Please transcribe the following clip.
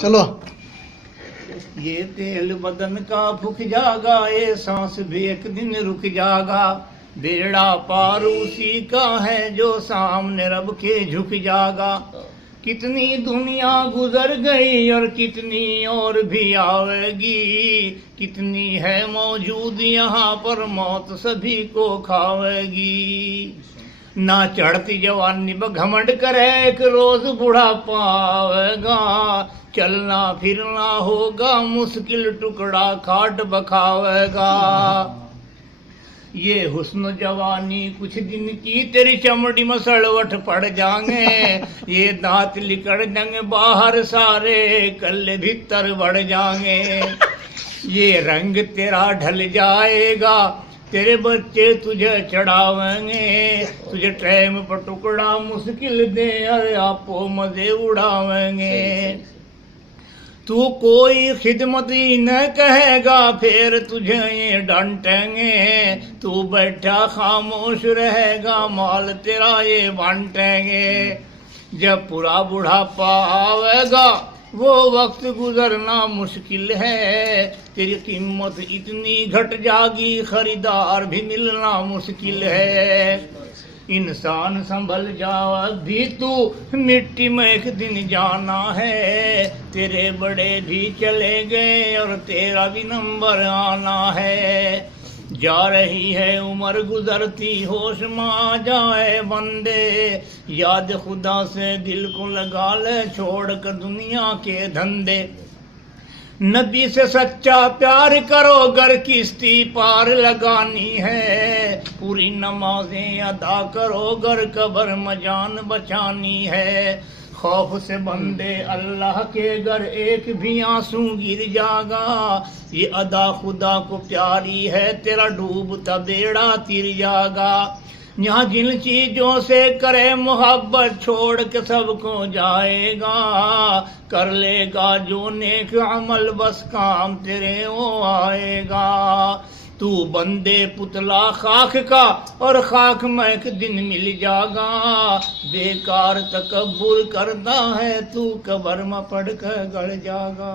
چلو یہ تیل بدن کا پھک جاگا، یہ سانس بھی ایک دن رک جاگا، بیڑا پار اسی کا ہے جو سامنے رب کے جھک جاگا۔ کتنی دنیا گزر گئی اور کتنی اور بھی آئے گی، کتنی ہے موجود یہاں پر موت سبھی کو کھاوے گی۔ نہ چڑھتی جوانی بگھمنڈ کرے، ایک روز بڑھاپا آئے گا، چلنا پھرنا ہوگا مشکل، ٹکڑا کھاٹ بکھاوے گا۔ یہ حسن جوانی کچھ دن کی، تیری چمڑی میں سڑوٹ پڑ جائیں گے، یہ دانت لکڑ جائیں گے باہر سارے، کلے بھیتر بڑھ جائیں گے۔ یہ رنگ تیرا ڈھل جائے گا، تیرے بچے تجھے چڑھاویں گے، تجھے ٹائم پر ٹکڑا مشکل دے، ارے آپو مزے اڑاویں گے۔ تو کوئی خدمت ہی نہ کہے گا، پھر تجھے یہ ڈانٹیں گے، تو بیٹھا خاموش رہے گا، مال تیرا یہ بانٹیں گے۔ جب پورا بڑھاپا آئے گا، وہ وقت گزرنا مشکل ہے، تیری قیمت اتنی گھٹ جاگی، خریدار بھی ملنا مشکل ہے۔ انسان سنبھل جاؤ بھی، تو مٹی میں ایک دن جانا ہے، تیرے بڑے بھی چلے گئے اور تیرا بھی نمبر آنا ہے۔ جا رہی ہے عمر گزرتی، ہوش میں آ جائے بندے، یاد خدا سے دل کو لگا لے، چھوڑ کر دنیا کے دھندے۔ نبی سے سچا پیار کرو، گر کشتی پار لگانی ہے، پوری نمازیں ادا کرو، گر قبر میں جان بچانی ہے۔ خوف سے بندے اللہ کے، گر ایک بھی آنسو گر جاگا، یہ ادا خدا کو پیاری ہے، تیرا ڈوبتا بیڑا تر جاگا۔ یہاں جن چیزوں سے کرے محبت، چھوڑ کے سب کو جائے گا، کر لے گا جو نیک عمل، بس کام تیرے وہ آئے گا۔ تو بندے پتلا خاک کا، اور خاک میں ایک دن مل جاگا، بیکار تکبر کرتا ہے، تو قبر میں پڑ کر گڑ جاگا۔